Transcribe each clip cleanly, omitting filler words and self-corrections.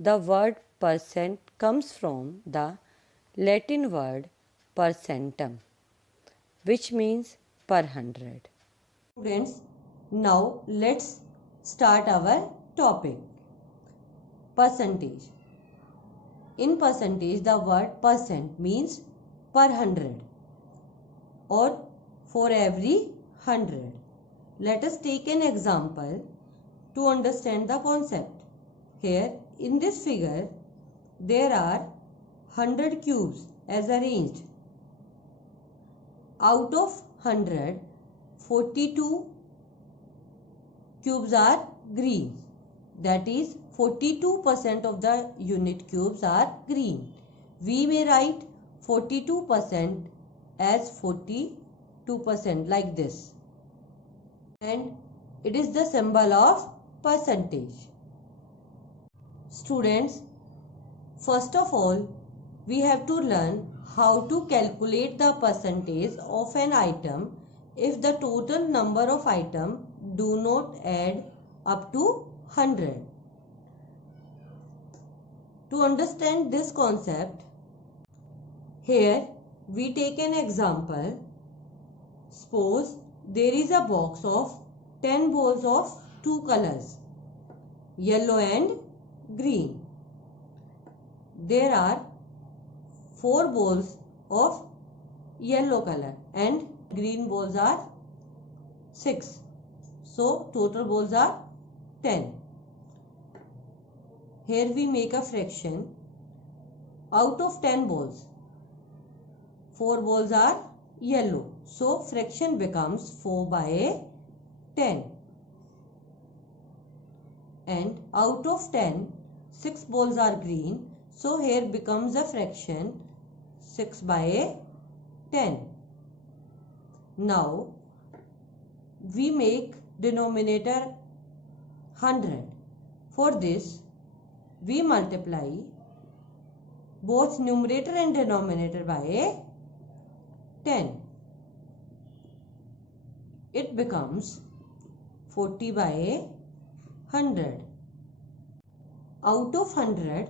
The word percent comes from the Latin word percentum, which means per hundred. Students, now let's start our topic. Percentage. In percentage, the word percent means per hundred or for every 100. Let us take an example to understand the concept. Here in this figure, there are 100 cubes as arranged. Out of 100, 42 cubes are green. That is 42% of the unit cubes are green. We may write 42% as 42% like this. And it is the symbol of percentage. Students, first of all, we have to learn how to calculate the percentage of an item if the total number of items do not add up to 100. To understand this concept, here we take an example. Suppose there is a box of 10 balls of two colors, yellow and green. There are 4 balls of yellow color and green balls are 6. So total balls are 10. Here we make a fraction. Out of 10 balls, 4 balls are yellow. So fraction becomes 4 by 10. And out of 10, 6 balls are green. So here becomes a fraction 6 by 10. Now we make denominator 100. For this, we multiply both numerator and denominator by 10. It becomes 40 by 100. Out of 100,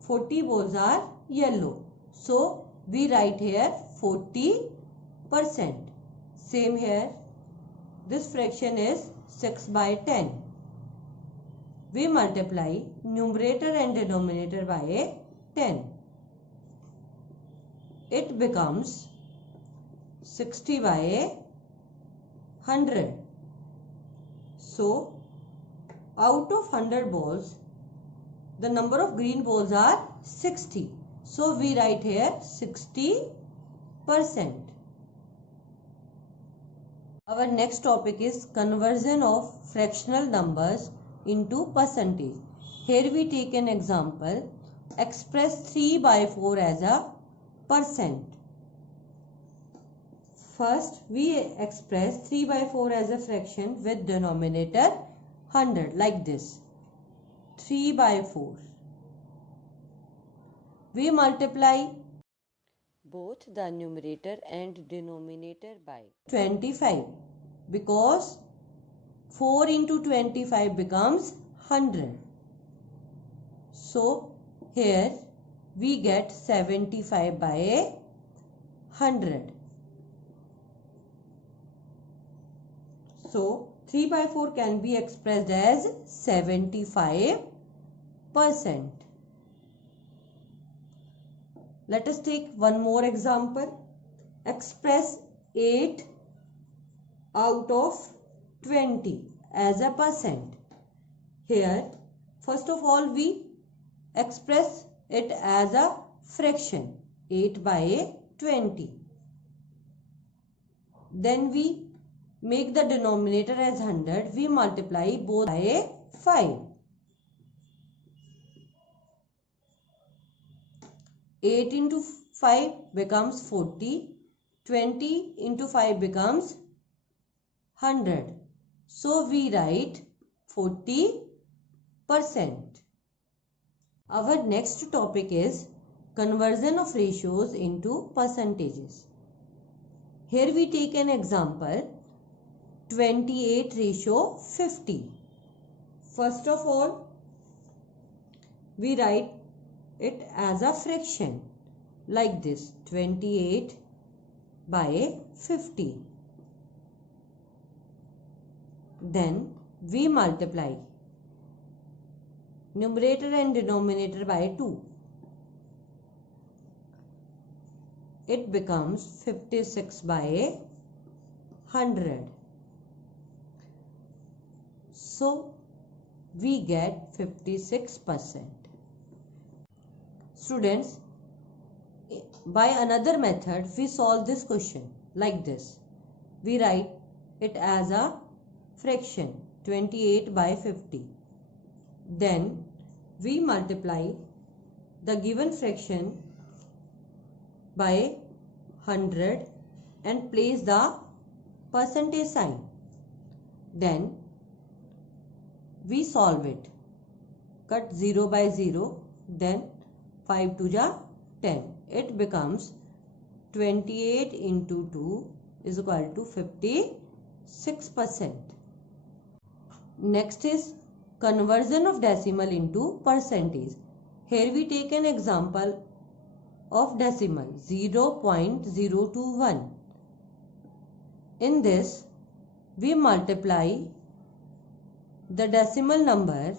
40 balls are yellow. So we write here 40%. Same here. This fraction is 6 by 10. We multiply numerator and denominator by 10. It becomes 60 by 100. So out of 100 balls, the number of green balls are 60. So we write here 60%. Our next topic is conversion of fractional numbers into percentage. Here we take an example. Express 3 by 4 as a percent. First, we express 3 by 4 as a fraction with denominator 100 like this. 3 by 4. We multiply both the numerator and denominator by 25 because 4 into 25 becomes 100. So here we get 75 by 100. So 3 by 4 can be expressed as 75%. Let us take one more example. Express 8 out of 20 as a percent. Here, first of all, we express it as a fraction, 8 by 20. Then we make the denominator as 100. We multiply both by 5. 8 into 5 becomes 40. 20 into 5 becomes 100. So we write 40%. Our next topic is conversion of ratios into percentages. Here we take an example. 28 ratio 50. First of all, we write it as a fraction like this, 28 by 50. Then we multiply numerator and denominator by 2. It becomes 56 by 100. So we get 56%. Students, by another method we solve this question like this. We write it as a fraction, 28 by 50. Then we multiply the given fraction by 100 and place the percentage sign. Then we solve it. Cut 0 by 0, then 5 to the 10. It becomes 28 into 2 is equal to 56%. Next is conversion of decimal into percentage. Here we take an example of decimal 0.021. In this we multiply the decimal number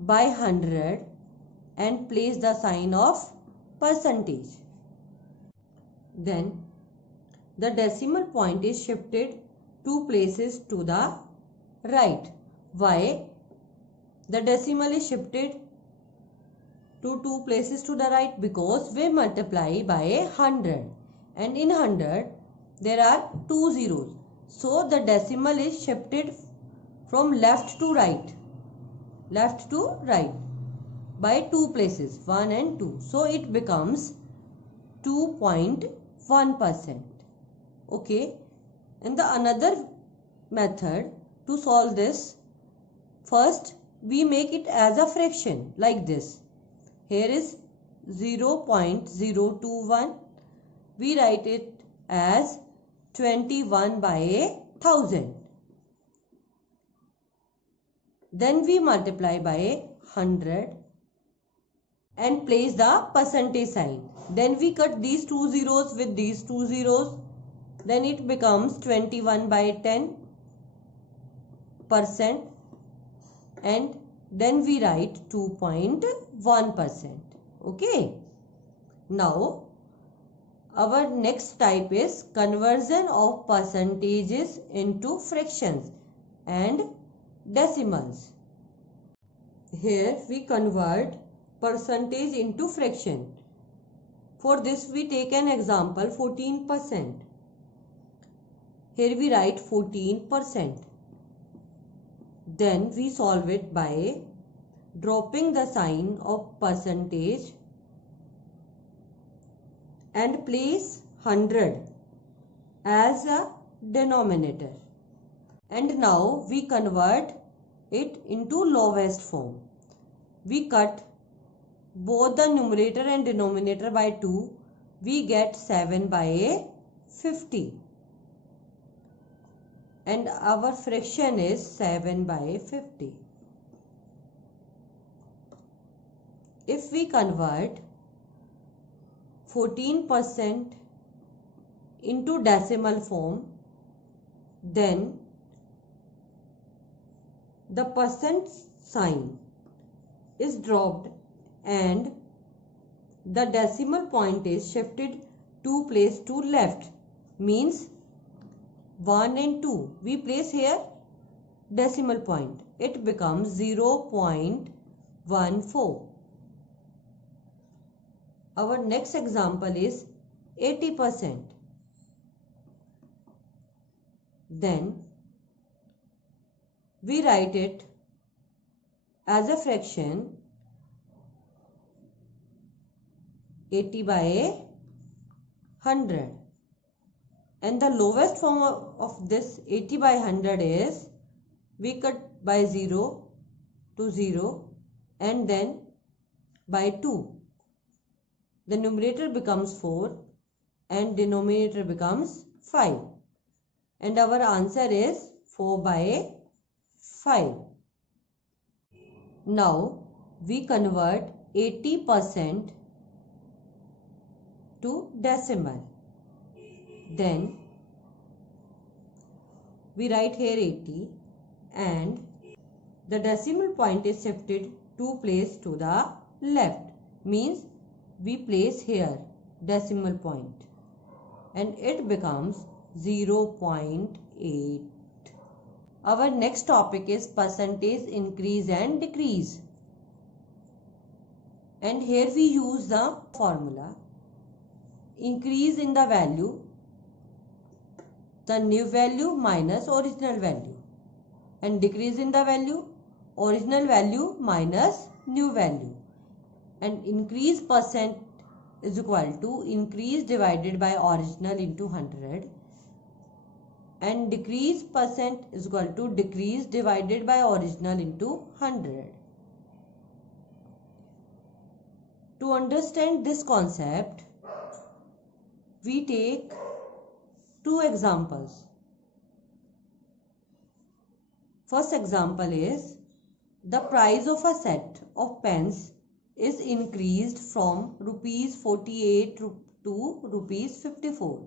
by 100 and place the sign of percentage. Then the decimal point is shifted 2 places to the right. Why the decimal is shifted to 2 places to the right? Because we multiply by 100 and in 100 there are 2 zeros. So the decimal is shifted from left to right by 2 places, 1 and 2. So it becomes 2.1%. Okay. And the another method to solve this, first we make it as a fraction like this. Here is 0.021. We write it as 21 by 1000. Then we multiply by 100 and place the percentage sign. Then we cut these 2 zeros with these 2 zeros. Then it becomes 21 by 10%. And then we write 2.1%. Okay. Now our next type is conversion of percentages into fractions and decimals. Here we convert percentage into fraction. For this we take an example 14%. Here we write 14%. Then we solve it by dropping the sign of percentage and place 100 as a denominator. And now we convert it into lowest form. We cut both the numerator and denominator by 2. We get 7 by 50. And our fraction is 7 by 50. If we convert 14% into decimal form, then the percent sign is dropped and the decimal point is shifted 2 place to left, means 1 and 2. We place here decimal point. It becomes 0.14. Our next example is 80%. Then we write it as a fraction 80 by 100. And the lowest form of this 80 by 100 is we cut by 0 to 0 and then by 2. The numerator becomes 4 and denominator becomes 5. And our answer is 4 by 5. Now we convert 80% to decimal. Then we write here 80 and the decimal point is shifted 2 place to the left. Means we place here decimal point and it becomes 0.8. Our next topic is percentage increase and decrease. And here we use the formula increase in the value, the new value minus original value, and decrease in the value, original value minus new value, and increase percent is equal to increase divided by original into 100, and decrease percent is equal to decrease divided by original into 100. To understand this concept, we take two examples. First example is the price of a set of pens is increased from rupees 48 to rupees 54.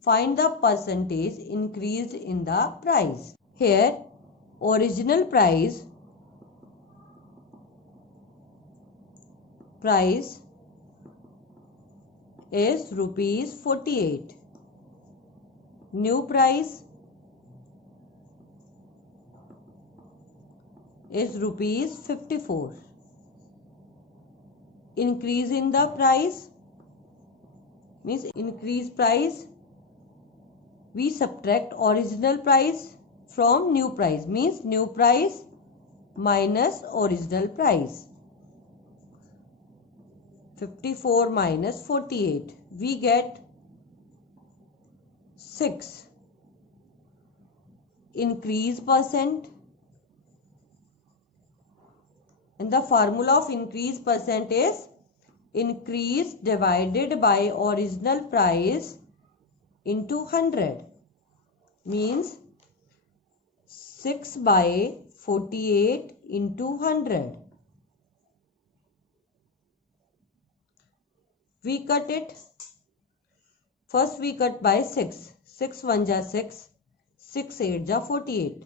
Find the percentage increased in the price. Here original price is rupees 48. New price is rupees 54. Increase in the price means increase price. We subtract original price from new price means new price minus original price. 54 minus 48, we get 6. Increase percent, and the formula of increase percent is increase divided by original price into 100 means 6 by 48 into 100. We cut it. First we cut by 6. 6 1 ja 6. 6 8 ja 48.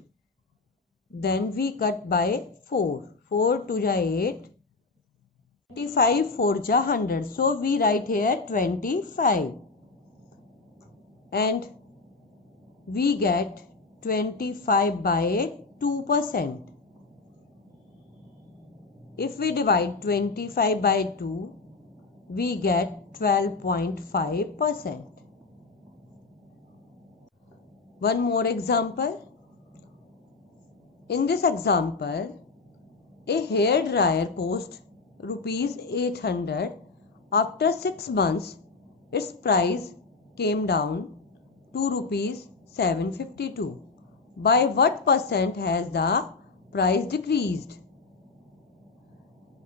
Then we cut by 4. 4 2 ja 8. 25 4 ja 100. So we write here 25. And we get 25 by 2%. If we divide 25 by 2, we get 12.5%. One more example. In this example, a hair dryer cost rupees 800. After 6 months, its price came down to rupees 752. By what percent has the price decreased?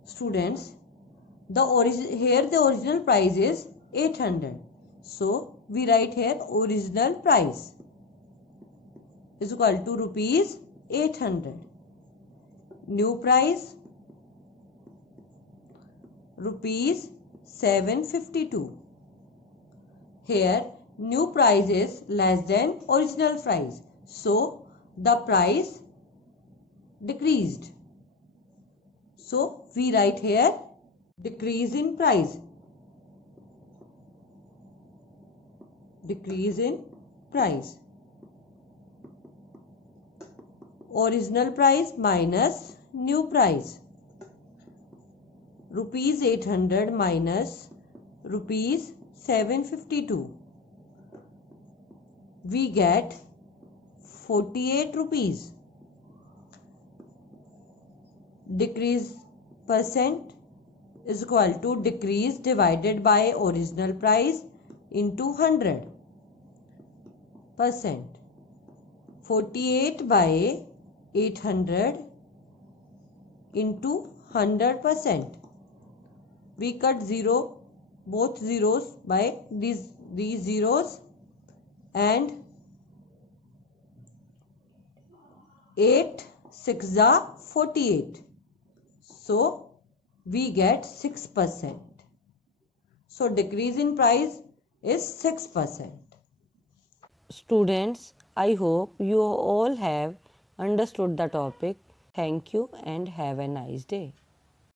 Students, the original price is 800. So we write here original price is equal to rupees 800. New price rupees 752. Here new price is less than original price. So the price decreased. So we write here decrease in price. Decrease in price. Original price minus new price. Rupees 800 minus rupees 752. We get 48 rupees. Decrease percent is equal to decrease divided by original price into 100%. 48 by 800 into 100%. We cut both zeros by these zeros, and 8 6 are 48. So we get 6%. So decrease in price is 6%. Students, I hope you all have understood the topic. Thank you and have a nice day.